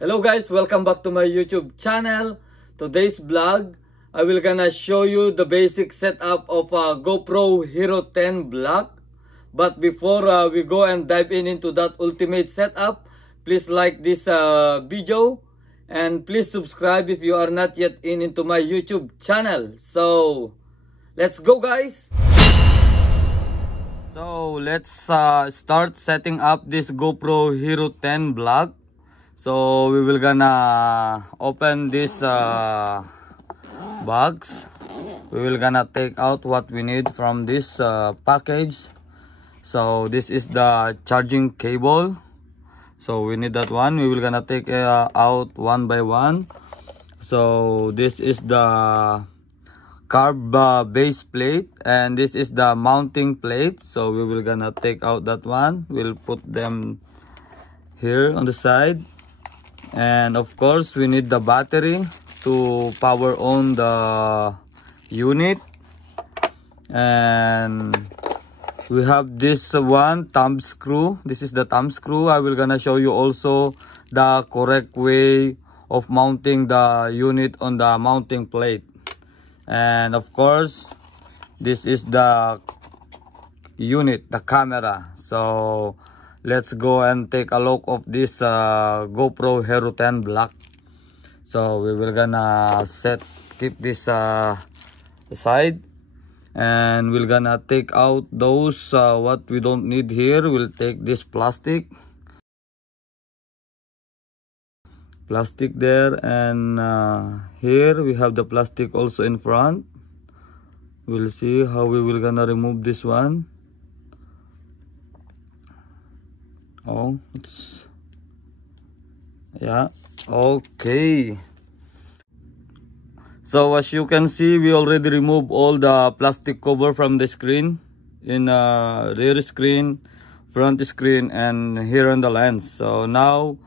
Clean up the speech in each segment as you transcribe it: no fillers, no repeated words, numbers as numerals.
Hello guys, welcome back to my YouTube channel. Today's vlog, I will gonna show you the basic setup of a GoPro Hero 10 Black. But before we go and dive into that ultimate setup, please like this video and please subscribe if you are not yet into my YouTube channel. So let's go guys. So let's start setting up this GoPro Hero 10 Black. So we will gonna open this box. We will gonna take out what we need from this package. So this is the charging cable. So we need that one. We will gonna take out one by one. So this is the carb base plate, and this is the mounting plate. So we will gonna take out that one. We'll put them here on the side. And of course we need the battery to power on the unit. And we have this one thumb screw. This is the thumb screw. I will gonna show you also the correct way of mounting the unit on the mounting plate. And of course this is the unit, the camera. So let's go and take a look of this GoPro Hero 10 Black. So we will gonna keep this aside, and we're gonna take out those what we don't need here. We'll take this plastic there, and here we have the plastic also in front. We'll see how we will gonna remove this one. Oh, it's, yeah, okay. So as you can see, we already removed all the plastic cover from the screen, in rear screen, front screen, and here on the lens. So now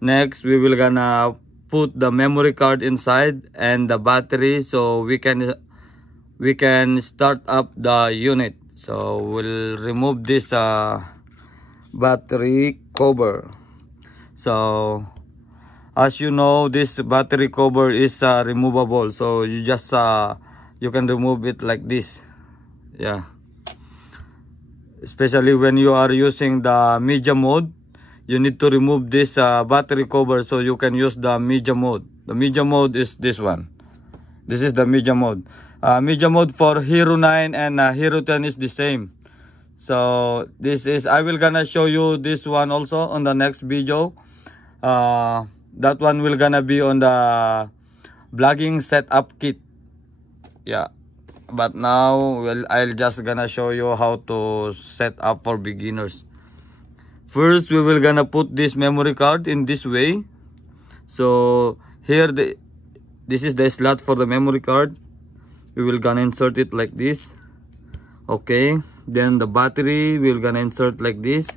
next we will gonna put the memory card inside and the battery, so we can start up the unit. So we'll remove this battery cover. So as you know, this battery cover is removable, so you just you can remove it like this. Yeah, especially when you are using the media mode, you need to remove this battery cover so you can use the media mode. The media mode is this one. This is the media mode. Media mode for Hero 9 and Hero 10 is the same. So this is, I will gonna show you this one also on the next video. That one will gonna be on the vlogging setup kit. Yeah, but now I'll just gonna show you how to set up for beginners. First we will gonna put this memory card in this way. So here this is the slot for the memory card. We will gonna insert it like this. Okay, then the battery we're gonna insert like this.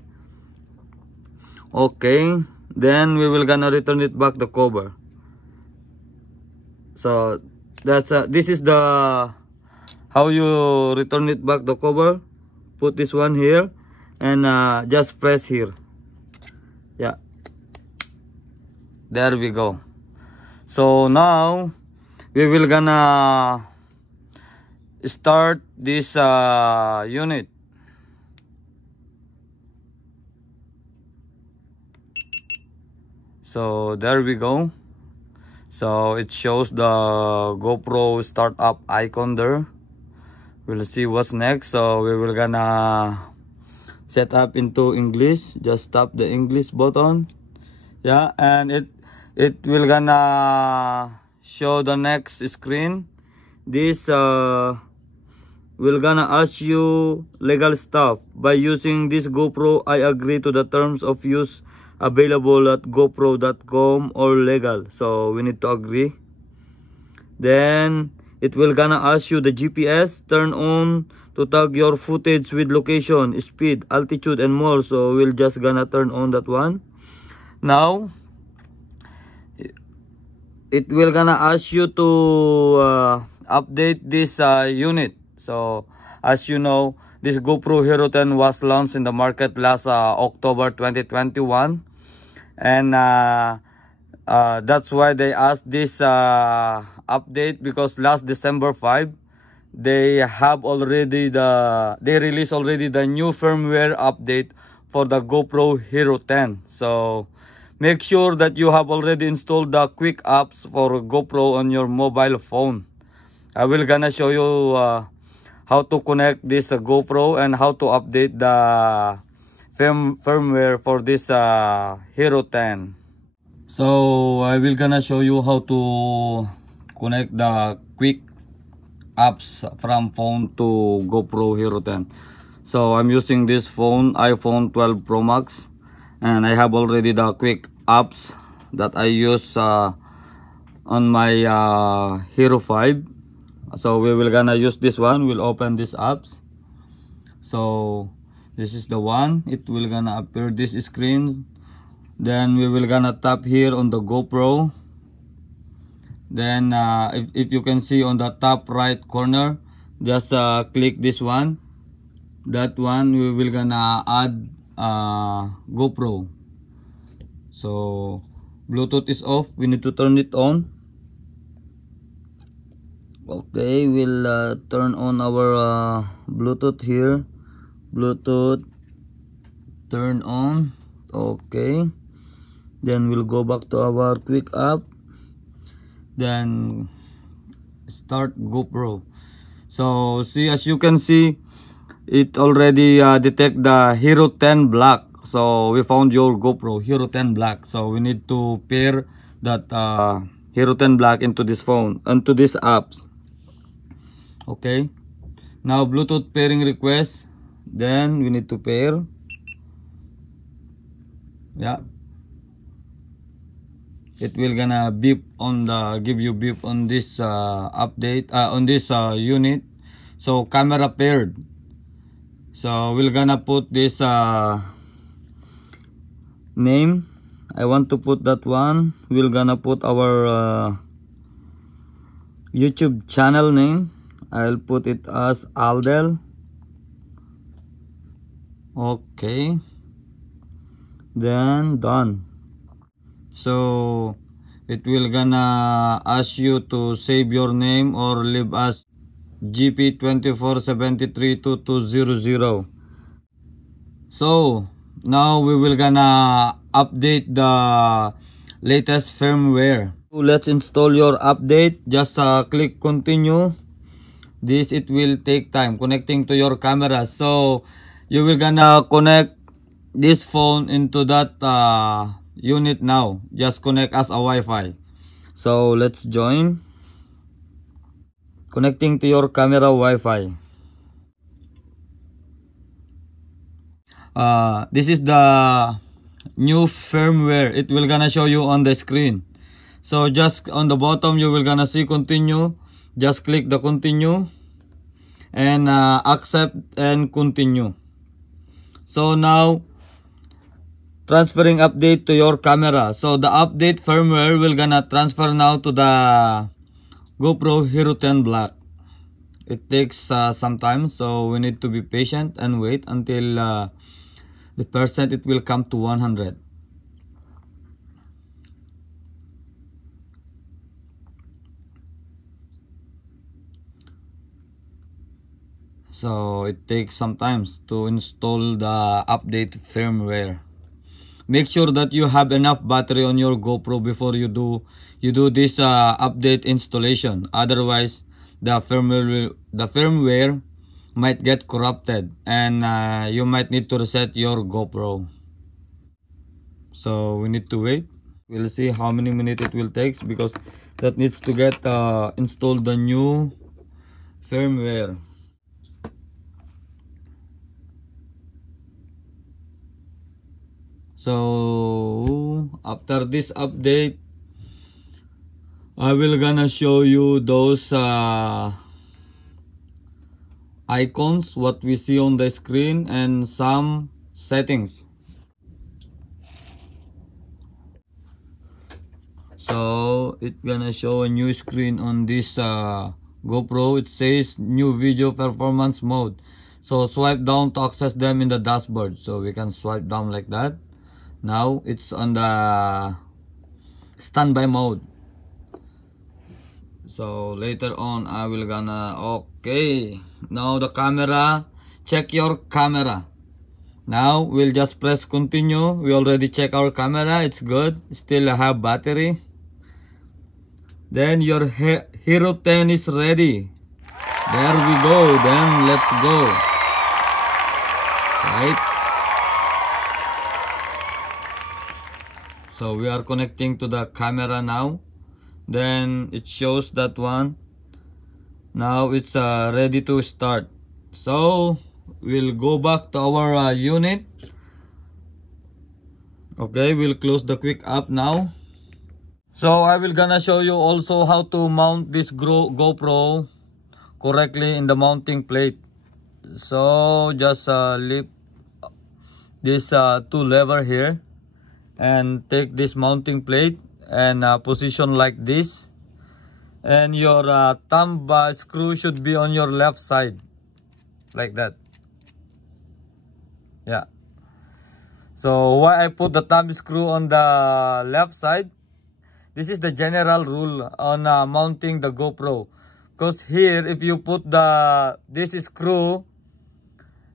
Okay, then we will gonna return it back the cover. So that's this is the how you return it back the cover. Put this one here and just press here. Yeah, there we go. So now we will gonna start this unit. So there we go. So it shows the GoPro startup icon there. We'll see what's next. So we will gonna set up into English. Just tap the English button. Yeah, and it will gonna show the next screen. This will gonna ask you legal stuff. By using this GoPro, I agree to the terms of use available at gopro.com or legal. So we need to agree. Then it will gonna ask you the GPS. Turn on to tag your footage with location, speed, altitude, and more. So we'll just gonna turn on that one. Now it will gonna ask you to update this unit. So as you know, this GoPro Hero 10 was launched in the market last October 2021, and That's why they asked this update, because last December 5 they released already the new firmware update for the GoPro Hero 10. So make sure that you have already installed the quick apps for GoPro on your mobile phone. I will gonna show you how to connect this GoPro and how to update the firmware for this Hero 10. So I will gonna show you how to connect the quick apps from phone to GoPro Hero 10. So I'm using this phone, iPhone 12 Pro Max, and I have already the quick apps that I use on my Hero 5. So we will gonna use this one. We'll open these apps. So this is the one. It will gonna appear this screen. Then we will gonna tap here on the GoPro. Then if you can see on the top right corner, just click this one. That one we will gonna add GoPro. So Bluetooth is off, we need to turn it on. Okay, we'll turn on our Bluetooth here. Bluetooth, turn on. Okay, then we'll go back to our quick app, then start GoPro. So see, as you can see, it already detect the Hero 10 Black. So we found your GoPro Hero 10 Black. So we need to pair that Hero 10 Black into this phone, into these apps. Okay, now Bluetooth pairing request, then we need to pair. Yeah, it will gonna beep on the give you beep on this update on this unit. So camera paired. So we're gonna put this name. I want to put that one. We're gonna put our YouTube channel name. I'll put it as Aldel. Okay, then done. So it will gonna ask you to save your name or leave as GP24732200. So now we will gonna update the latest firmware. Let's install your update. Just click continue. This, it will take time connecting to your camera. So you will gonna connect this phone into that unit now. Just connect as a Wi-Fi. So let's join. Connecting to your camera Wi-Fi. This is the new firmware. It will gonna show you on the screen. So just on the bottom you will gonna see continue. Just click the continue and accept and continue. So now transferring update to your camera. So the update firmware will gonna transfer now to the GoPro Hero 10 Black. It takes some time, so we need to be patient and wait until the percent it will come to 100. So it takes some time to install the update firmware. Make sure that you have enough battery on your GoPro before you do this update installation. Otherwise, the firmware might get corrupted and you might need to reset your GoPro. So we need to wait. We'll see how many minutes it will take, because that needs to get installed the new firmware. So after this update, I will gonna show you those icons what we see on the screen and some settings. So it's gonna show a new screen on this GoPro. It says new video performance mode. So swipe down to access them in the dashboard. So we can swipe down like that. Now it's on the standby mode. So later on I will gonna, okay, now the camera, check your camera. Now we'll just press continue. We already check our camera, it's good, still have battery. Then your Hero 10 is ready. There we go. Then let's go. Right. So we are connecting to the camera now. Then it shows that one. Now it's ready to start. So we'll go back to our unit. Okay, we'll close the quick app now. So I will gonna show you also how to mount this GoPro correctly in the mounting plate. So just lift this two lever here and take this mounting plate and position like this, and your thumb screw should be on your left side like that. Yeah, so why I put the thumb screw on the left side, this is the general rule on mounting the GoPro. Because here, if you put this screw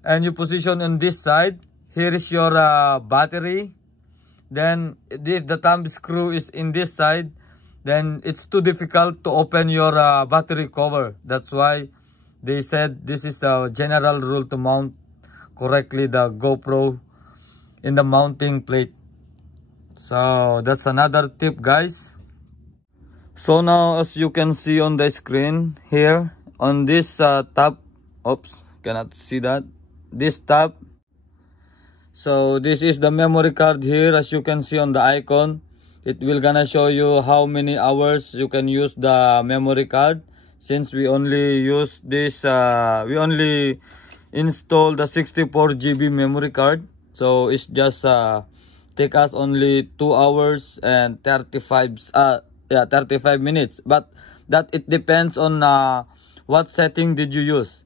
and you position on this side, here is your battery. Then if the thumb screw is in this side, then it's too difficult to open your battery cover. That's why they said this is the general rule to mount correctly the GoPro in the mounting plate. So that's another tip, guys. So now, as you can see on the screen here, on this tab, oops, cannot see that, this tab. So this is the memory card here. As you can see on the icon, it will gonna show you how many hours you can use the memory card. Since we only use this, we only install the 64 GB memory card, so it's just take us only 2 hours and 35 minutes. But that it depends on what setting did you use.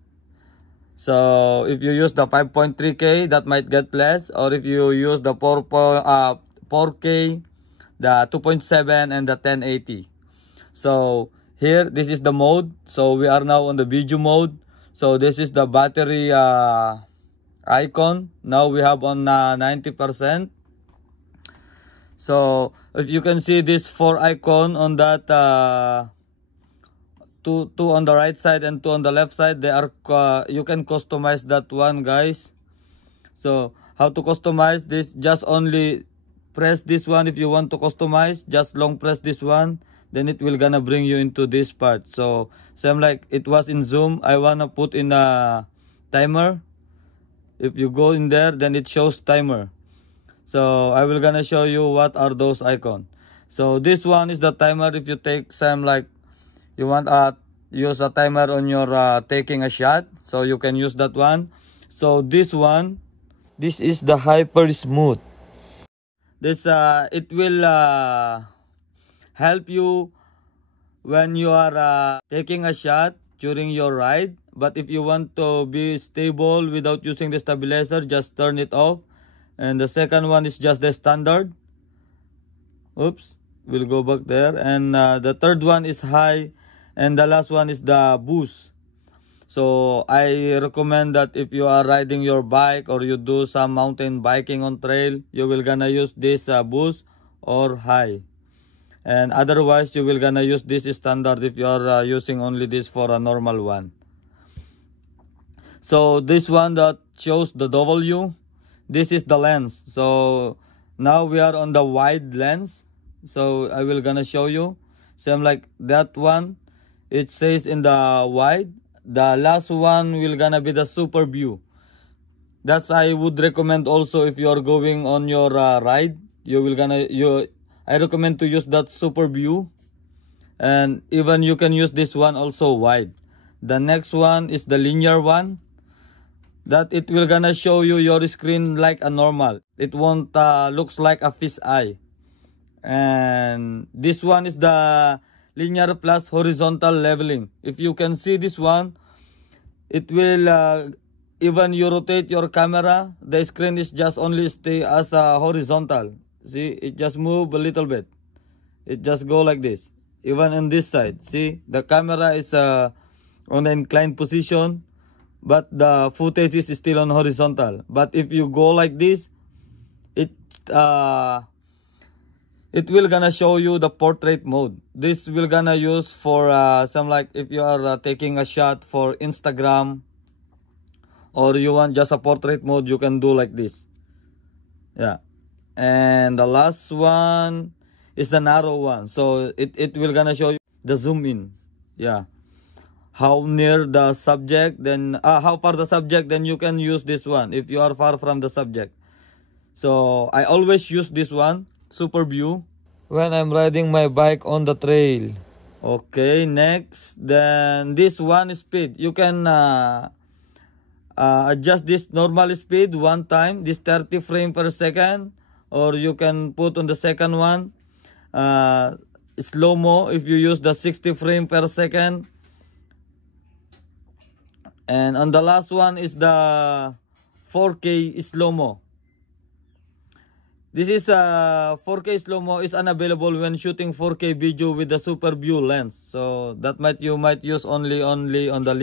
So if you use the 5.3K, that might get less, or if you use the 4K, the 2.7 and the 1080. So here, this is the mode. So we are now on the video mode. So this is the battery icon. Now we have on 90%. So if you can see this 4 icon on that two on the right side and 2 on the left side, they are you can customize that one, guys. So how to customize this? Just only press this one. If you want to customize, just long press this one, then it will gonna bring you into this part. So same like it was in Zoom, I wanna put in a timer. If you go in there, then it shows timer. So I will gonna show you what are those icons. So this one is the timer. If you take some, like you want use a timer on your taking a shot, so you can use that one. So this one, this is the hyper smooth. This it will help you when you are taking a shot during your ride. But if you want to be stable without using the stabilizer, just turn it off. And the second one is just the standard. Oops, we'll go back there. And the third one is high, and the last one is the boost. So I recommend that if you are riding your bike or you do some mountain biking on trail, you will gonna use this boost or high. And otherwise, you will gonna use this standard if you are using only this for a normal one. So this one that shows the W, this is the lens. So now we are on the wide lens. So I will gonna show you. Same like that one. It says in the wide. The last one will gonna be the super view. That's I would recommend also if you are going on your ride. I recommend to use that super view. And even you can use this one also wide. The next one is the linear one. That it will gonna show you your screen like a normal. It won't looks like a fish eye. And this one is the linear plus horizontal leveling. If you can see this one, it will even you rotate your camera, the screen is just only stay as a horizontal. See, it just move a little bit. It just go like this. Even on this side, see, the camera is on the inclined position, but the footage is still on horizontal. But if you go like this, it it will gonna show you the portrait mode. This will gonna use for some, like if you are taking a shot for Instagram, or you want just a portrait mode, you can do like this. Yeah. And the last one is the narrow one. So it will gonna show you the zoom in. Yeah. How near the subject, then how far the subject, then you can use this one if you are far from the subject. So I always use this one, super view, when I'm riding my bike on the trail. Okay, next, then this one speed. You can adjust this normal speed one time, this 30 frame per second, or you can put on the second one slow-mo if you use the 60 frame per second. And on the last one is the 4K slow-mo. This is 4K slow-mo is unavailable when shooting 4K video with the super view lens. So that you might use only on the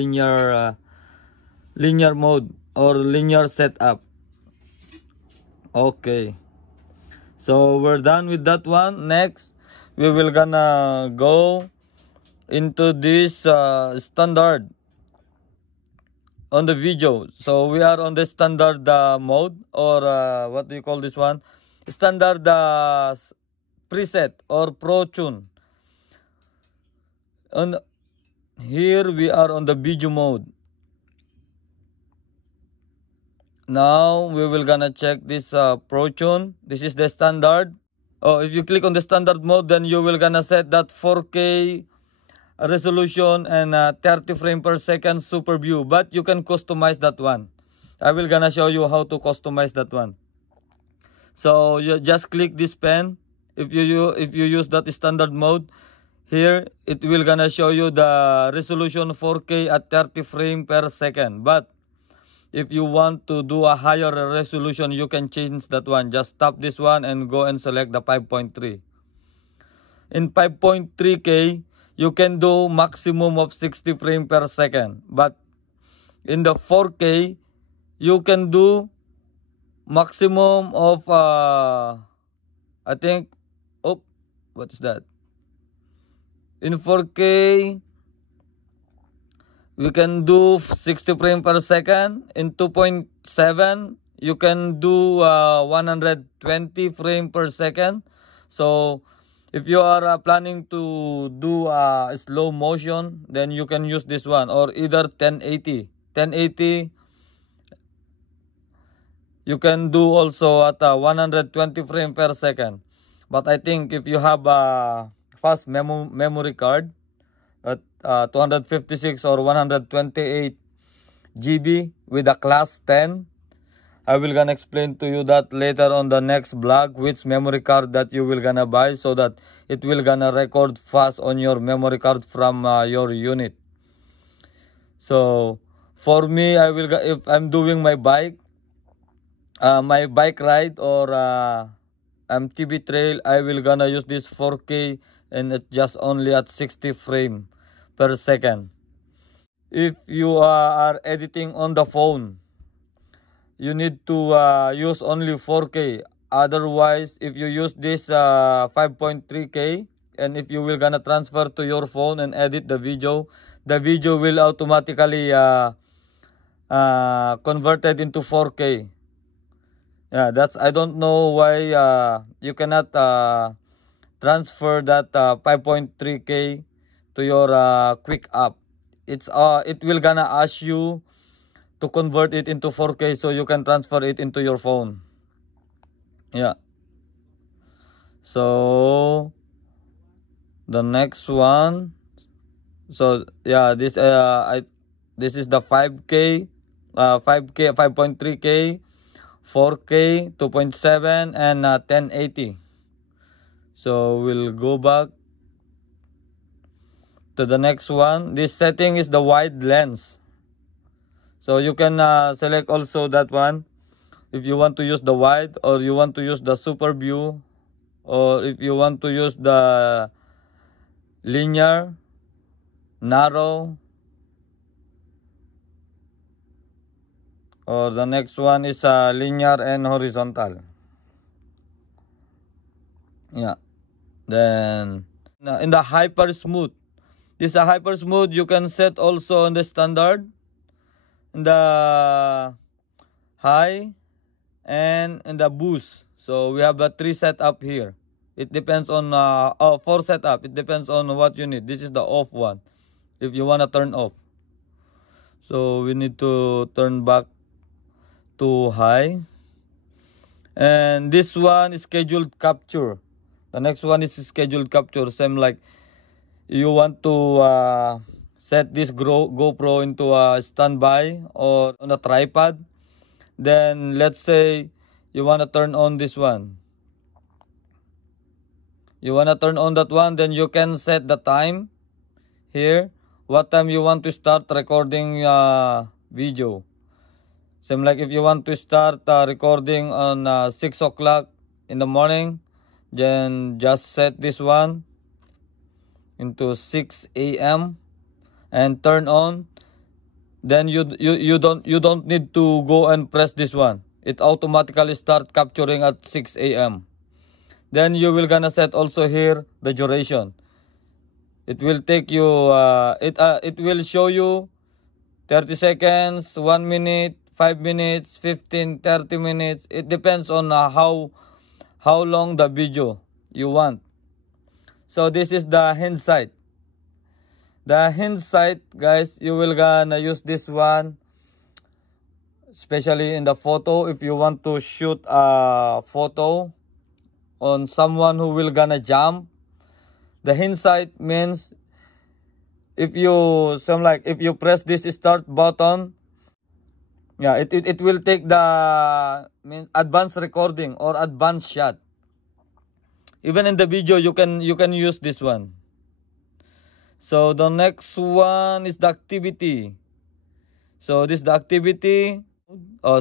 linear mode or linear setup. Okay, so we're done with that one. Next, we will gonna go into this standard on the video. So we are on the standard mode, or what do you call this one? Standard preset or Pro Tune. And here we are on the video mode. Now we will gonna check this Pro Tune. This is the standard. Oh, if you click on the standard mode, then you will gonna set that 4K resolution and 30 frame per second super view. But you can customize that one. I will gonna show you how to customize that one. So you just click this pen. If you use that standard mode, here it will gonna show you the resolution 4K at 30 frame per second. But if you want to do a higher resolution, you can change that one. Just tap this one and go and select the 5.3. In 5.3K, you can do maximum of 60 frame per second. But in the 4K, you can do maximum of I think, oh, what is that? In 4K, we can do 60 frame per second. In 2.7, you can do 120 frame per second. So if you are planning to do slow motion, then you can use this one, or either 1080. 1080, you can do also at 120 frame per second. But I think if you have a fast memory card at 256 or 128 GB with a class 10, I will gonna explain to you that later on the next vlog, which memory card that you will gonna buy, so that it will gonna record fast on your memory card from your unit. So for me, if I'm doing my bike ride or MTB trail, I will gonna use this 4K and it just only at 60 frame per second. If you are editing on the phone, you need to use only 4K. Otherwise, if you use this 5.3K, and if you will gonna transfer to your phone and edit the video will automatically converted into 4K. Yeah, I don't know why you cannot transfer that 5.3K to your quick app. It will gonna ask you to convert it into 4K so you can transfer it into your phone. Yeah. So the next one. So yeah, this is the 5K, 5.3K, 4K, 2.7, and 1080. So we'll go back to the next one. This setting is the wide lens. So you can select also that one if you want to use the wide or you want to use the super view. or if you want to use the linear, narrow, or the next one is linear and horizontal. Yeah. Then in the hyper smooth, this hyper smooth you can set also on the standard, in the high, and in the boost. So we have the 3 setup here. It depends on 4 setup. It depends on what you need. This is the off one, if you want to turn off. So we need to turn back to high. And this one is scheduled capture. The next one is scheduled capture. Same like you want to set this GoPro into a standby or on a tripod. Then let's say you want to turn on this one. You want to turn on that one, then you can set the time here. What time you want to start recording video. Same like if you want to start recording on 6 o'clock in the morning, then just set this one into 6 a.m. and turn on. Then you don't need to go and press this one. It automatically start capturing at 6 a.m. Then you will gonna set also here the duration. It will take you it will show you 30 seconds, 1 minute, 5 minutes, 15, 30 minutes. It depends on how long the video you want. So this is the hindsight. The hindsight, guys, you will gonna use this one, especially in the photo. If you want to shoot a photo on someone who will gonna jump, the hindsight means if you if you press this start button, yeah, it will take the advanced recording or advanced shot. Even in the video you can use this one. So the next one is the activity. So this is the activity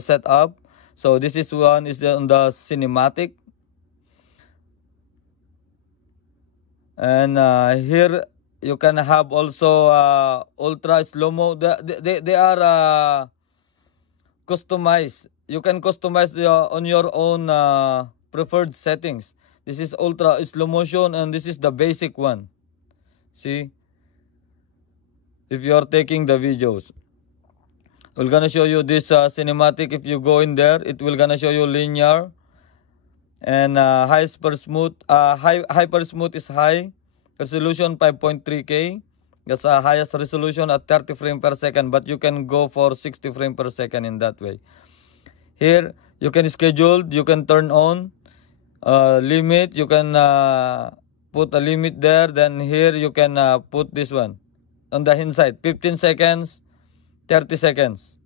setup. So this is one is on the cinematic. And here you can have also ultra slow-mo. They are customized. You can customize on your own preferred settings. This is ultra slow motion and this is the basic one. See? If you are taking the videos. We're gonna show you this cinematic. If you go in there, it will gonna show you linear. And hyper smooth is high resolution 5.3K. That's the highest resolution at 30 frames per second, but you can go for 60 frames per second in that way. Here you can schedule, you can turn on limit, you can put a limit there. Then here you can put this one on the inside, 15 seconds, 30 seconds.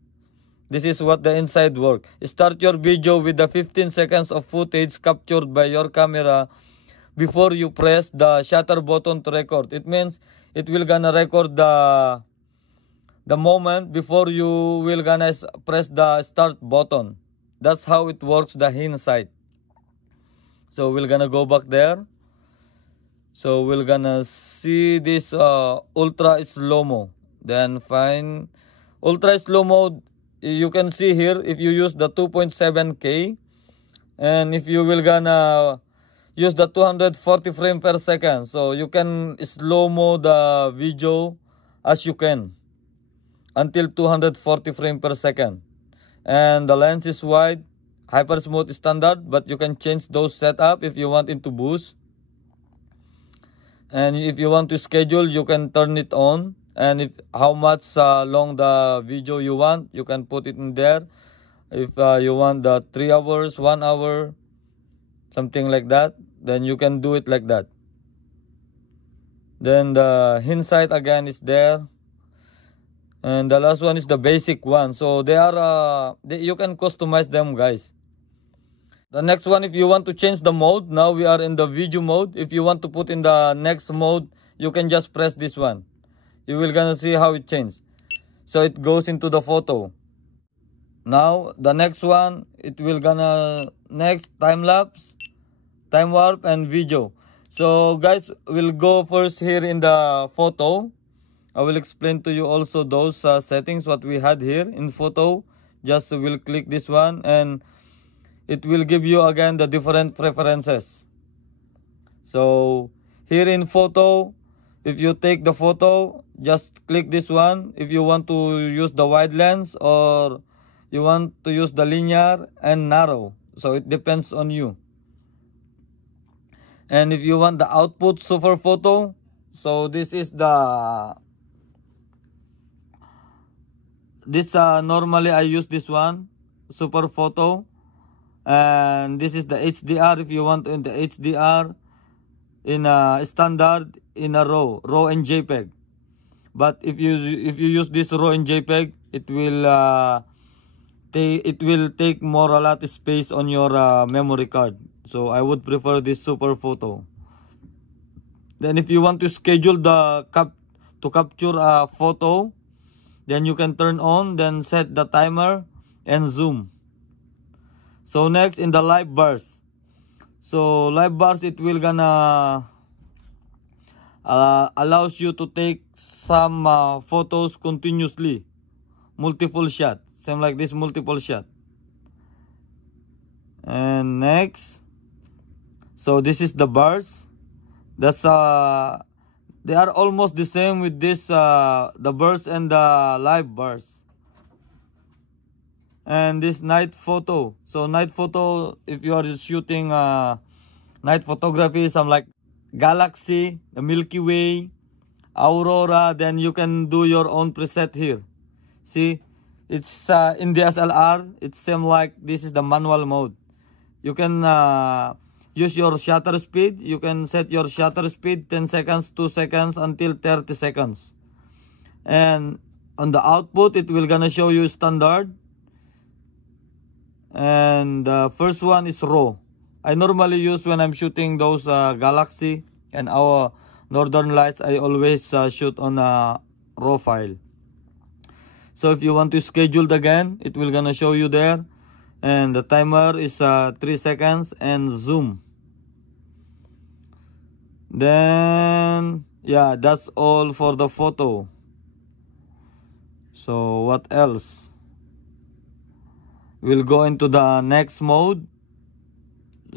This is what the inside work. Start your video with the 15 seconds of footage captured by your camera before you press the shutter button to record. It means it will gonna record the moment before you will gonna press the start button. That's how it works, the hindsight. So we're gonna go back there. So we're gonna see this ultra slow-mo. Then find ultra slow-mo. You can see here if you use the 2.7K and if you will gonna use the 240 frames per second. So you can slow-mo the video as you can until 240 frames per second. And the lens is wide, hyper smooth standard, but you can change those setup if you want it to boost. And if you want to schedule, you can turn it on. And if how much long the video you want, you can put it in there. If you want the 3 hours, 1 hour, something like that, then you can do it like that. Then the hindsight again is there. And the last one is the basic one. So they are you can customize them, guys. The next one, if you want to change the mode, now we are in the video mode. If you want to put in the next mode, you can just press this one. You will gonna see how it changes. So it goes into the photo. Now the next one, it will gonna next time lapse time warp and video. So guys, we'll go first here in the photo. I will explain to you also those settings what we had here in photo. Just we'll click this one and it will give you again the different preferences. So here in photo, if you take the photo, just click this one. If you want to use the wide lens or you want to use the linear and narrow. So it depends on you. And if you want the output super photo, so this is the normally I use this one, super photo, and this is the HDR. If you want in the HDR in a standard, in a raw and JPEG. But if you use this raw and JPEG, it will take more a lot of space on your memory card. So I would prefer this super photo. Then if you want to schedule the to capture a photo, then you can turn on, then set the timer and zoom. So next in the live bars. So live bars, it will gonna allows you to take some photos continuously, multiple shot, same like this, multiple shot. And next, so this is the bars. That's they are almost the same with this the bars and the live bars. And this night photo. So night photo, if you are shooting night photography, some like galaxy, the Milky Way, aurora, then you can do your own preset here. See, it's in DSLR, it's same like this is the manual mode. You can use your shutter speed. You can set your shutter speed 10 seconds, 2 seconds until 30 seconds. And on the output, it will gonna show you standard. And the first one is raw. I normally use when I'm shooting those galaxy and our northern lights, I always shoot on a raw file. So if you want to schedule again, it will gonna show you there. And the timer is 3 seconds and zoom. Then yeah, that's all for the photo. So what else? We'll go into the next mode.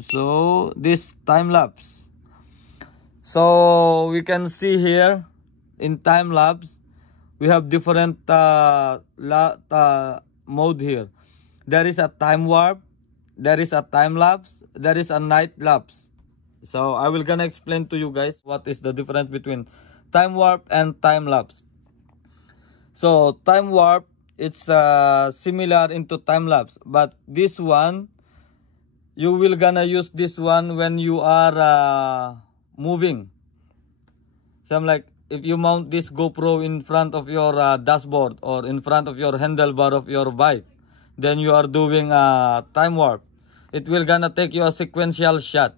So this time lapse. So we can see here in time lapse, we have different mode here. There is a time warp, there is a time lapse, there is a night lapse. So I will gonna explain to you guys what is the difference between time warp and time lapse. So time warp, it's similar into time lapse, but this one, you will gonna use this one when you are moving. Some like if you mount this GoPro in front of your dashboard or in front of your handlebar of your bike, then you are doing a time warp. It will gonna take you a sequential shot.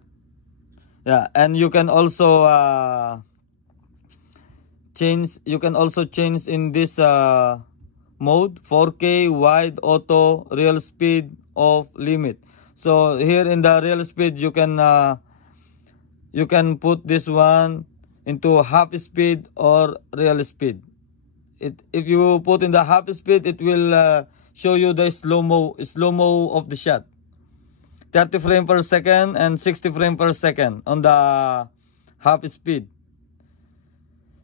Yeah, and you can also change. You can also change in this mode: 4K, wide, auto, real speed, off, limit. So here in the real speed, you can put this one into half speed or real speed. If you put in the half speed, it will show you the slow-mo of the shot. 30 frames per second and 60 frames per second on the half speed.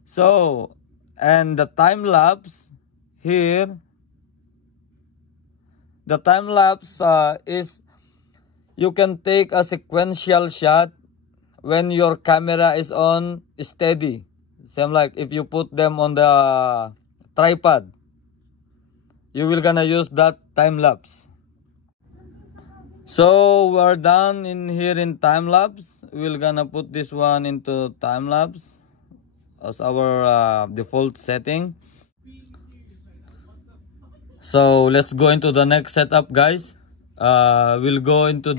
So, and the time lapse here, the time lapse is, you can take a sequential shot when your camera is on steady. Same like if you put them on the tripod, you will gonna use that time lapse. So we're done in here in time lapse. We're gonna put this one into time lapse as our default setting. So let's go into the next setup, guys. We'll go into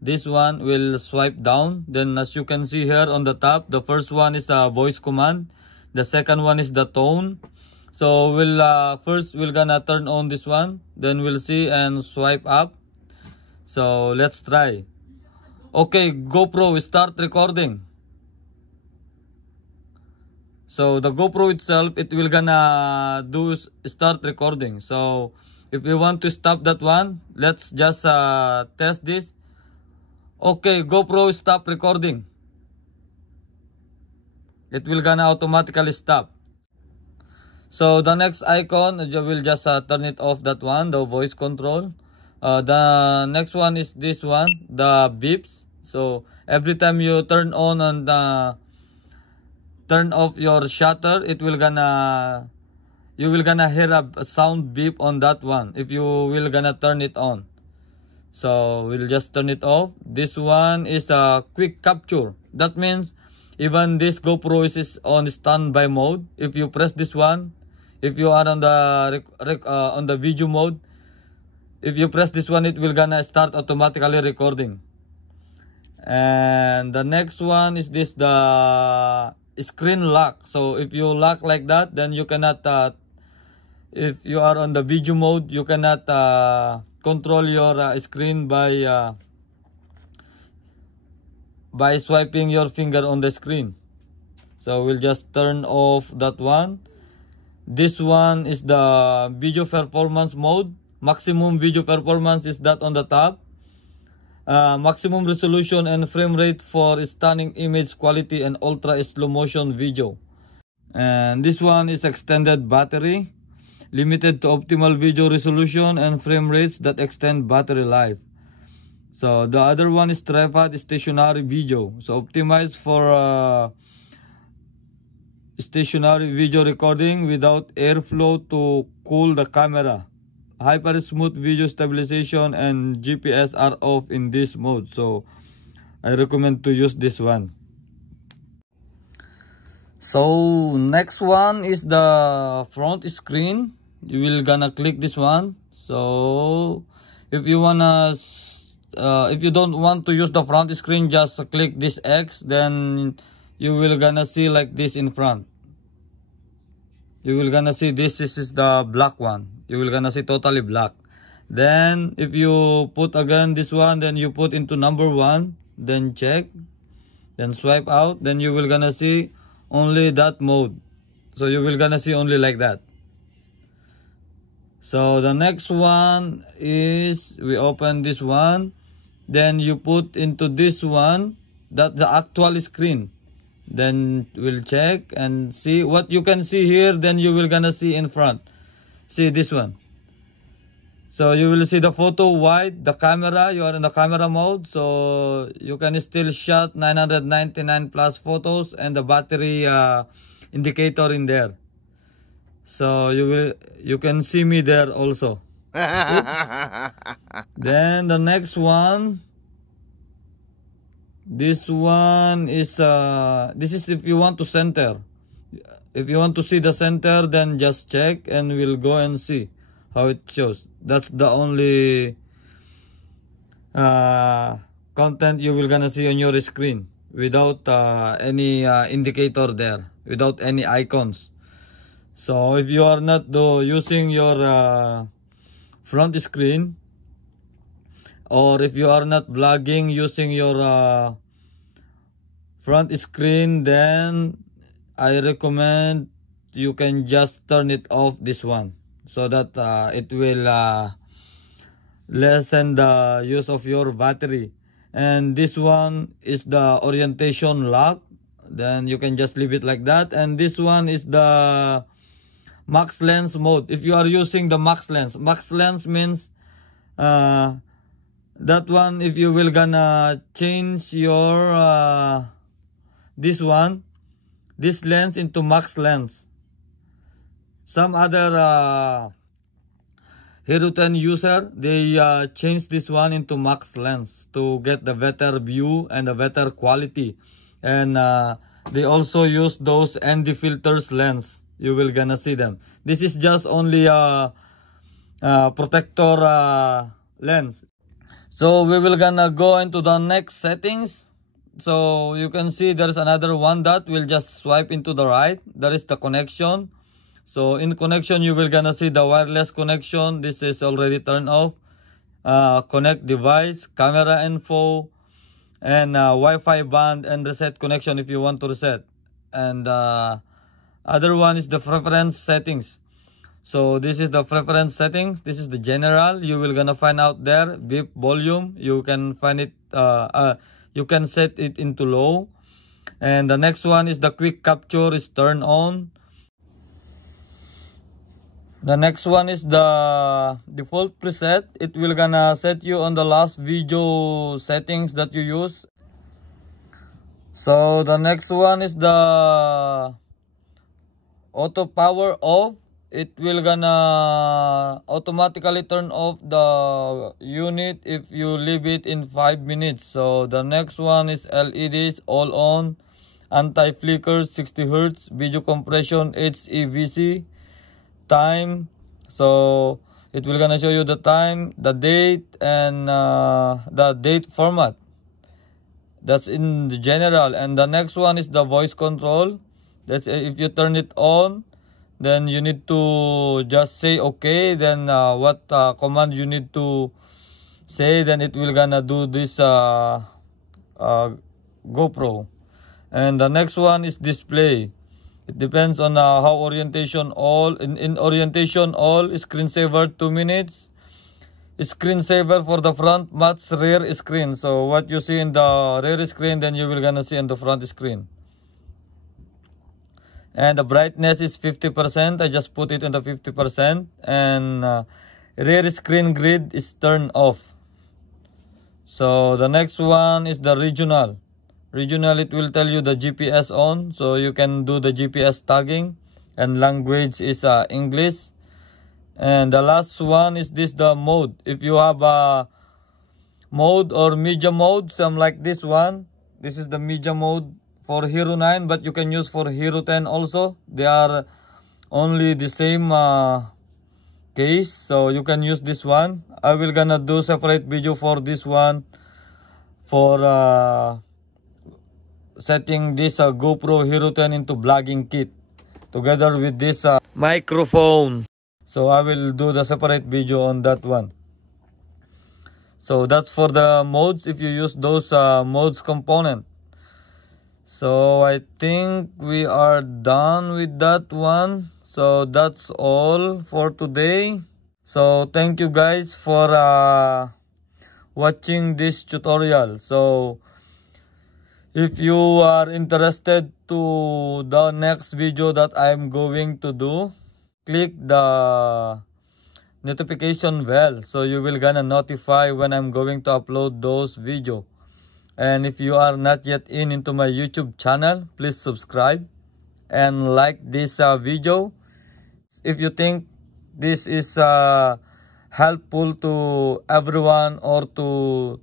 this one. We'll swipe down. Then as you can see here on the top, the first one is the voice command. The second one is the tone. So we'll first we're gonna turn on this one. Then we'll see and swipe up. So let's try. Okay, GoPro, start recording. So the GoPro itself, it will gonna do start recording. So if we want to stop that one, let's just test this. Okay, GoPro, stop recording. It will gonna automatically stop. So the next icon, you will just turn it off, that one, the voice control. The next one is this one, the beeps. So every time you turn on and turn off your shutter, it will gonna, you will gonna hear a sound beep on that one if you will gonna turn it on. So we'll just turn it off. This one is a quick capture. That means even this GoPro is on standby mode. If you press this one, if you are on the video mode, if you press this one, it will gonna start automatically recording. And the next one is this, the screen lock. So if you lock like that, then you cannot, if you are on the video mode, you cannot control your screen by swiping your finger on the screen. So we'll just turn off that one. This one is the video performance mode. Maximum video performance is that on the top. Maximum resolution and frame rate for stunning image quality and ultra slow motion video. And this one is extended battery, limited to optimal video resolution and frame rates that extend battery life. So the other one is tripod stationary video. So optimized for stationary video recording without airflow to cool the camera. Hyper smooth video stabilization and GPS are off in this mode. So I recommend to use this one. So next one is the front screen. You will gonna click this one. So if you wanna if you don't want to use the front screen, just click this X, then you will gonna see like this in front. You will gonna see this is the black one. You will gonna see totally black. Then if you put again this one, then you put into number 1, then check, then swipe out, then you will gonna see only that mode. So you will gonna see only like that. So the next one is, we open this one, then you put into this one, that the actual screen. Then we'll check and see what you can see here. Then you will gonna see in front. See this one. So you will see the photo wide, the camera, you are in the camera mode. So you can still shot 999 plus photos and the battery indicator in there. So you can see me there also. Then the next one, this one is this is if you want to center. If you want to see the center, then just check and we'll go and see how it shows. That's the only content you will gonna see on your screen without any indicator there, without any icons. So if you are not using your front screen, or if you are not vlogging using your front screen, then I recommend you can just turn it off, this one, so that it will lessen the use of your battery. And this one is the orientation lock, then you can just leave it like that. And this one is the max lens mode. If you are using the max lens means that one, if you will gonna change your this lens into max lens. Some other Hero 10 user, they change this one into max lens to get the better view and the better quality. And they also use those ND filters lens. You will gonna see them. This is just only a protector lens. So we will gonna go into the next settings. So you can see there's another one that will just swipe into the right. There is the connection. So in connection, you will gonna see the wireless connection. This is already turned off. Connect device, camera info, and Wi-Fi band and reset connection if you want to reset. And other one is the preference settings. So this is the preference settings. This is the general. You will gonna find out there. Beep volume. You can find it. You can set it into low. And the next one is the quick capture is turned on. The next one is the default preset. It will gonna set you on the last video settings that you use. So the next one is the auto power off. It will gonna automatically turn off the unit if you leave it in 5 minutes. So the next one is LEDs all on, anti-flicker 60 Hz, video compression HEVC, time. So it will gonna show you the time, the date, and the date format. That's in the general. And the next one is the voice control. That's if you turn it on, then you need to just say okay. Then what command you need to say, then it will gonna do this GoPro. And the next one is display. It depends on how orientation all. In orientation all, screensaver 2 minutes. Screensaver for the front match rear screen. So what you see in the rear screen, then you will gonna see in the front screen. And the brightness is 50%. I just put it in the 50%. And rear screen grid is turned off. So the next one is the regional. Regional, it will tell you the GPS on. So you can do the GPS tagging. And language is English. And the last one is this, the mode. If you have a mode or media mode, some like this one. This is the media mode for Hero 9, but you can use for Hero 10 also. They are only the same case, so you can use this one. I will gonna do separate video for this one for setting this GoPro Hero 10 into vlogging kit together with this microphone. So I will do the separate video on that one. So that's for the modes if you use those modes component. So I think we are done with that one. So that's all for today. So thank you guys for watching this tutorial. So if you are interested to the next video that I'm going to do, click the notification bell so you will gonna notify when I'm going to upload those videos. And if you are not yet into my YouTube channel, please subscribe and like this video. If you think this is helpful to everyone or to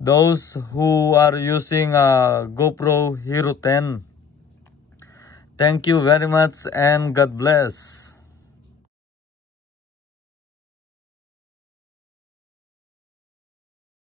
those who are using GoPro Hero 10. Thank you very much and God bless.